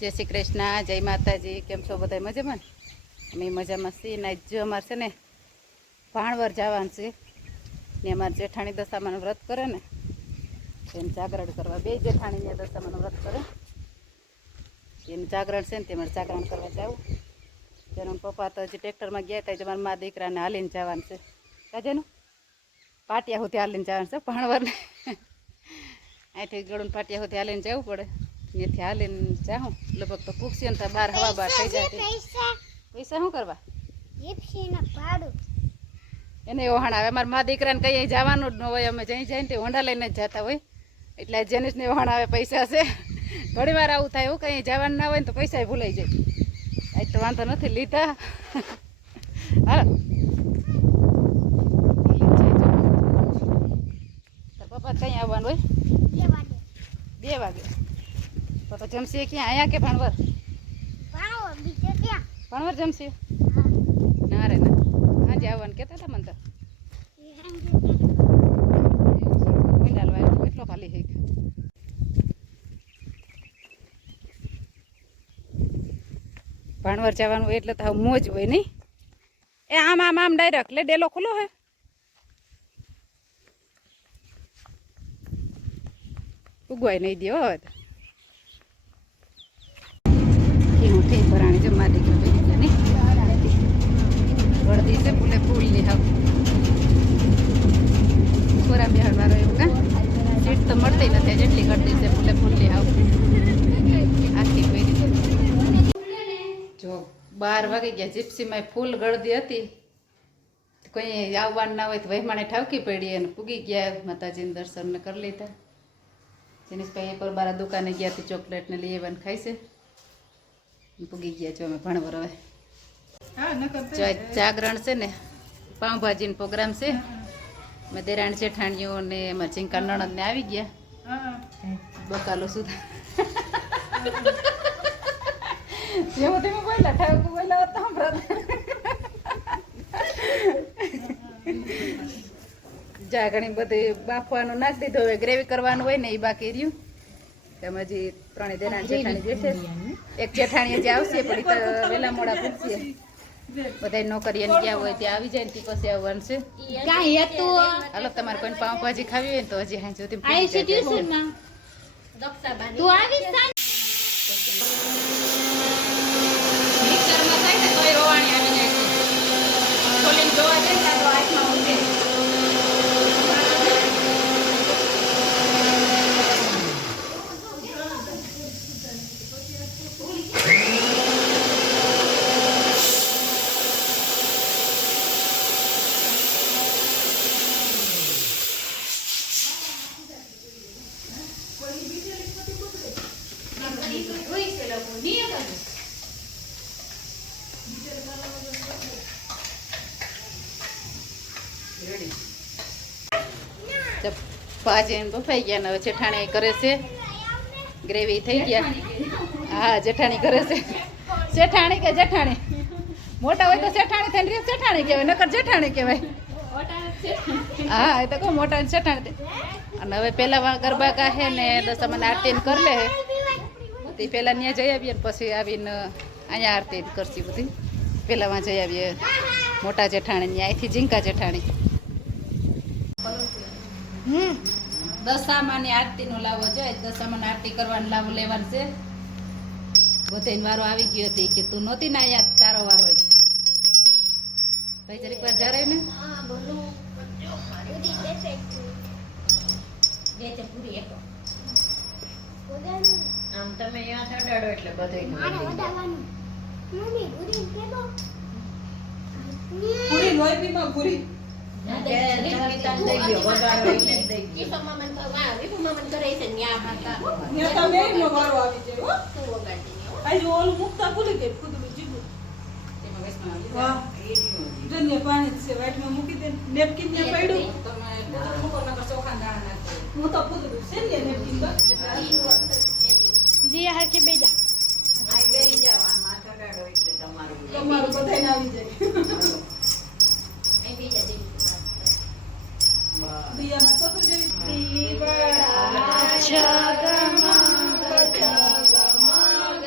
જય શ્રી કૃષ્ણ, જય માતાજી. કેમ છો બધા? મજામાં? અમે મજામાં છીએ. ને જો અમારે છે ને ભાણવર જવાનું છે ને અમારે જેઠાણી દશામાનું વ્રત કરે ને એને જાગરણ કરવા. બે જેઠાણીને દશામાનું વ્રત કરે એનું જાગરણ છે ને તે મારે જાગરણ કરવા જવું. તેનું પપ્પા તો હજી ટ્રેક્ટરમાં ગયા હતા. તમારા મા દીકરાને હાલીને જવાનું છે. કાજેનું પાટિયા સુધી હાલીને જવાનું છે ભાણવરને. અહીંથી ગળું પાટિયા સુધી હાલીને જવું પડે. અહીંયાથી હાલીને જાઉં લગભગ તો પૂછીએ ને 12 હવા 12 થઈ જાય. પૈસા શું કરવા? એને ઓહાણ આવે. અમારા મા દીકરાને કઈ જવાનું જ ન હોય. અમે જઈ જાય ને તે હોંડા લઈને જ જતા હોય. એટલે જેનિસને ઓહાણ આવે પૈસા છે. ઘણી વાર આવું થાય. એવું કંઈ જવાનું ના હોય ને તો પૈસા ભૂલાઈ જાય. આજ તો વાંધો નથી લીધા. હા પપ્પા કઈ આવવાનું હોય? 2 વાગે. તો જમશે ક્યાં? અહીંયા કે ભાણવર? ભાણવર જમશે? ના રે ના, સાંજે આવવાનું કહેતા હતા મને તો. કેટલો ખાલી છે. ભાણવર જવાનું હોય એટલે તો મોજ હોય નહીં. એ આમ આમ આમ ડાયરેક્ટ લે ડેલો ખુલ્લો હે. ઉગવાય નહીં દે હવે તો. હું થઈ ભરાણી જો મારી દીકરી બેસી ગયા નહીં. વળદી છે ફૂલે ફૂલની હાવ છોરા બિહાડવાળો એવું કા સીટ તો મળતી નથી. જેટલી કરતી છે ફૂલે ફૂલની હાવ આખી પહેરી. જો 12 વાગી ગયા. જીપ્સીમાં ફૂલ ગળદી હતી. કોઈ આવવાનું ના હોય તો વહેમાણે ઠાવકી પડી અને પૂગી ગયા. માતાજીને દર્શનને કરી લીધા. જેનીશભાઈ એક વાર બારા દુકાને ગયા હતી ચોકલેટ ને લઈ આવવાનું ખાય છે. પૂગી ગયા છો અમે ભાણવર. હવે જાગરણ છે ને પાઉંભાજીનો પ્રોગ્રામ છે. મેં દેરાણ જેઠાણીઓ ને એમાં ઝીંકા નણંદ ને આવી ગયા. બકાલો સુધા જેવું તમે બોલ્યા ઠાવકું બોલ્યા હતા. જા ઘણી બધી બાફવાનું નાખી દીધું. હવે ગ્રેવી કરવાનું હોય ને એ બાકી રહ્યું. તમે હજી 3 દેરાણ જેઠાણી બેઠે. એક જેઠાણી હજી આવશે પણ વહેલા મોડા પૂછીએ. બધા નોકરી ગયા હોય ત્યાં આવી જાય ને પછી આવવાનું છે. હાલો તમારે કોઈ પાઉંભાજી ખાવી હોય ને તો હજી હાઈ સુધી મિક્સરમાં થાય ને તોય રોવાણી આવી જાય. ખોલીને જોવા જાય ને તો આંખમાં ઊંઘે. ભાજી બફાઈ ગયા ને હવે જેઠાણી કરે છે. ગ્રેવી થઈ ગયા. હા જેઠાણી કરે છે. જેઠાણી કે જેઠાણી મોટા હોય તો જેઠાણી થઈને જેઠાણી કહેવાય, નકર જેઠાણી કહેવાય. હા એ તો કહું મોટા જેઠાણી. અને હવે પેલા ગરબા ગાહે ને દશામાં આરતી કરી લે. તે પેલા ત્યાં જઈ આવીએ ને પછી આવીને અહીંયા આરતી કરશી બધી. પેલામાં જઈ આવીએ મોટા જેઠાણી અહીંથી ઝીંકા જેઠાણી. દશામાની આરતીનો લાવો જોઈએ. દશામાની આરતી કરવાનો લાવો લેવાનો છે. બધાને વારો આવી ગયો હતી કે તું નહોતી ને અહીંયા તારો વારો જ. ભાઈ જરીક વાર જરાય ને આમ તમે અહીંયા ચડાડો એટલે બધે પૂરી લોહીમાં પૂરી પાણી છે વાટમાં મૂકી દે. નેપકિન ને પડ્યું હું તો પૂરું છે ને નેપકિન જી હાકે બેજા આ બેહી જાવ આ માથા ડાડો એટલે તમારું બધાને આવી જાય. એ બેજા દે દિયામાં તો જેવી દીવડા જગમગ જગમગ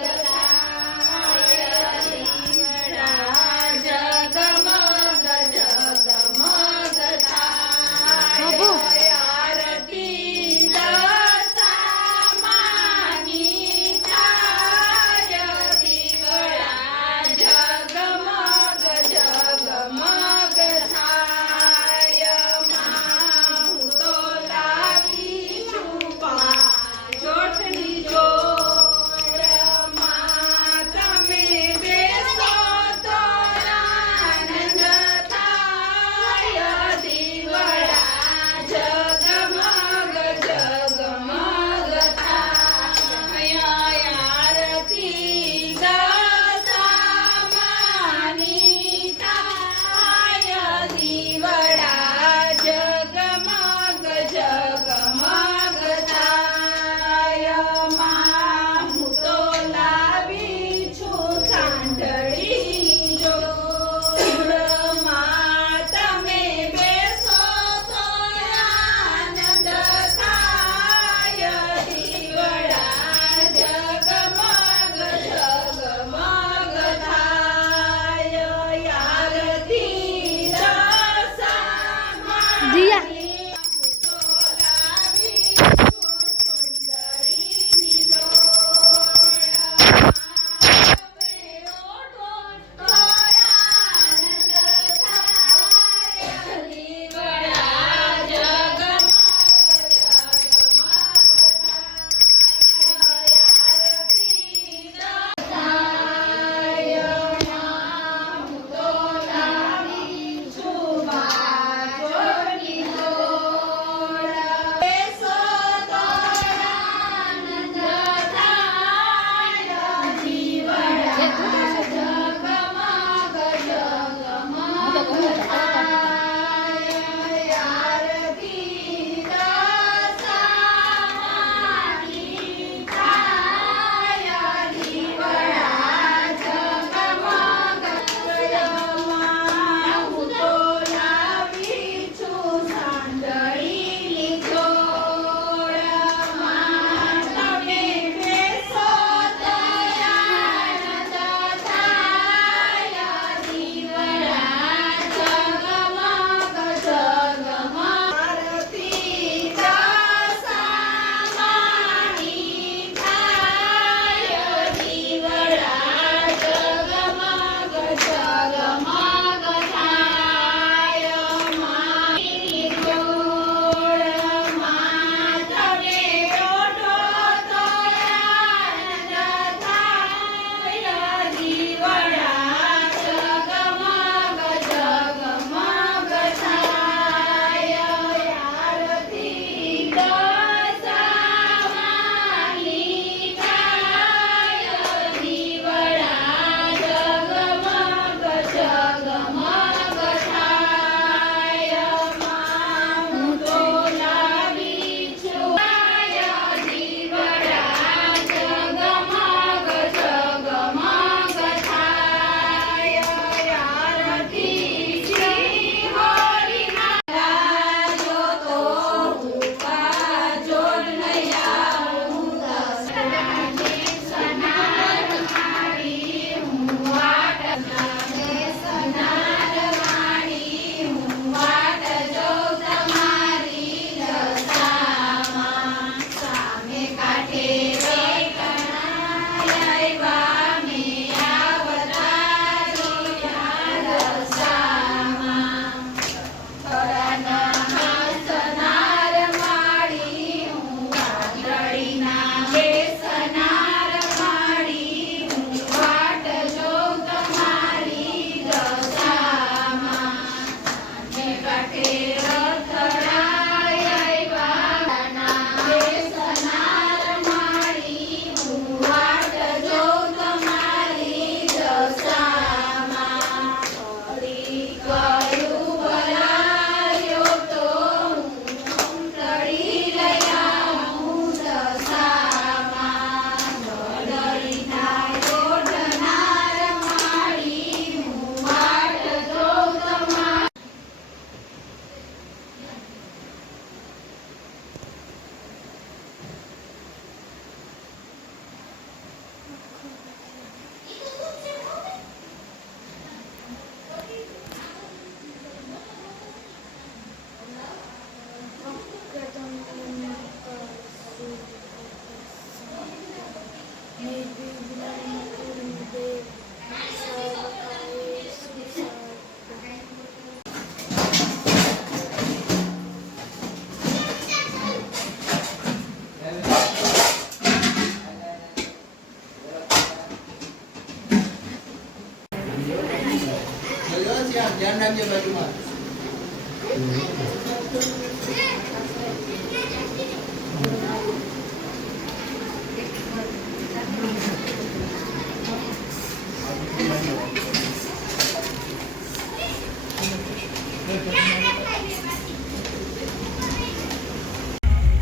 ધ્યાન રાખજો બાજુમાં.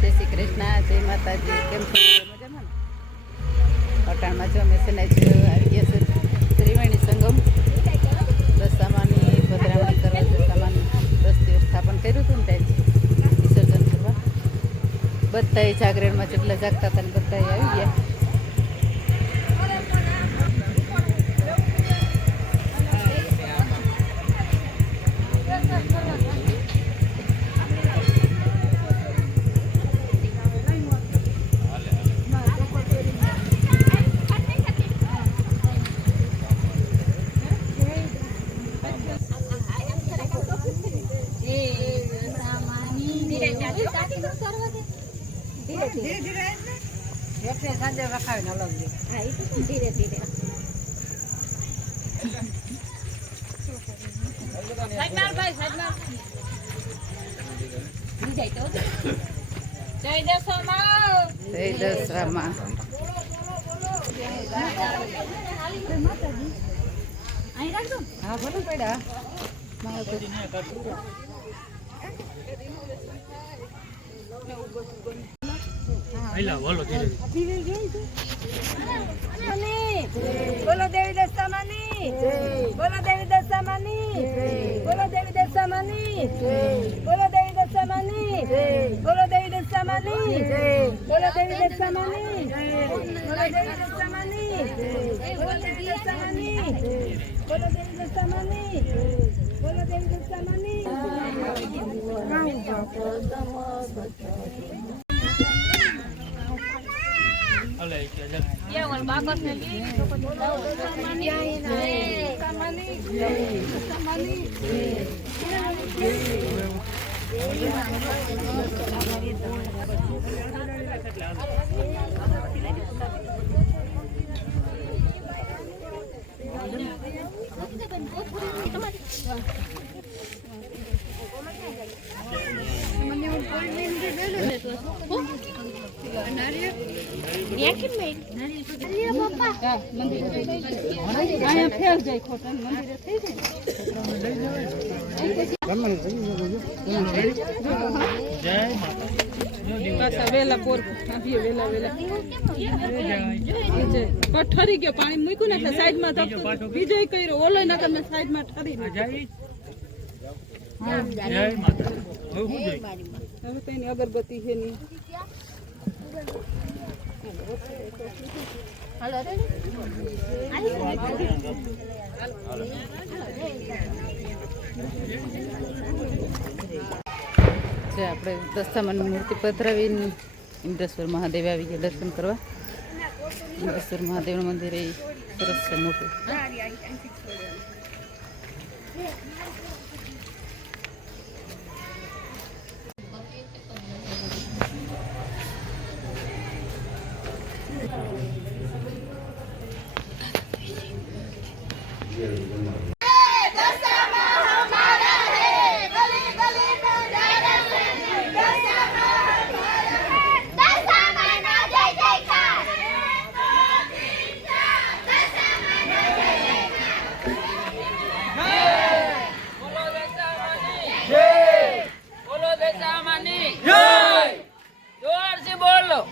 જય શ્રી કૃષ્ણ, જય માતાજી. કેમ છો? મજામાં ને? અટાણમાં જો અમે છે ને આવી ગયા છે ત્રિવેણી સંગમ દશામાની પધરામણી કરવા. દશામાનું 10 દિવસ સ્થાપન કર્યું હતું ને ત્યાં વિસર્જન કરવા બધાએ જાગરણમાં જેટલા જાગતા હતા ને બધાએ આવી ગયા. ધીરે ધીરે જય દશરામાં હા ભલે પડ્યા બોલો દેવી દશામાની, બોલો દેવી દશામાની, બોલો દેવી દશામાની, બોલો દેવી દશામાની, બોલો દેવી દશામાની, બોલો દેવી દશામાની, બોલો દેવી દશામાની, બોલો દેવી દશામાની, બોલો દેવી દશામાની, બોલો દેવી દશામાની. વેલા પોર વેલા વેલા ઠરી ગયો પાણી મૂક્યું ને એટલે સાઈડમાં વિજય કર્યો ઓલો ના તમે સાઈડમાં ઠરી હવે કઈ અગરબત્તી છે નહીં. આપણે દશામાની મૂર્તિ પધરાવીને ઇન્દ્રેશ્વર મહાદેવ આવી ગયા દર્શન કરવા. ઇન્દ્રેશ્વર મહાદેવનું મંદિર એ સરસ છે મોટું.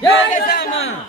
જય દશામા.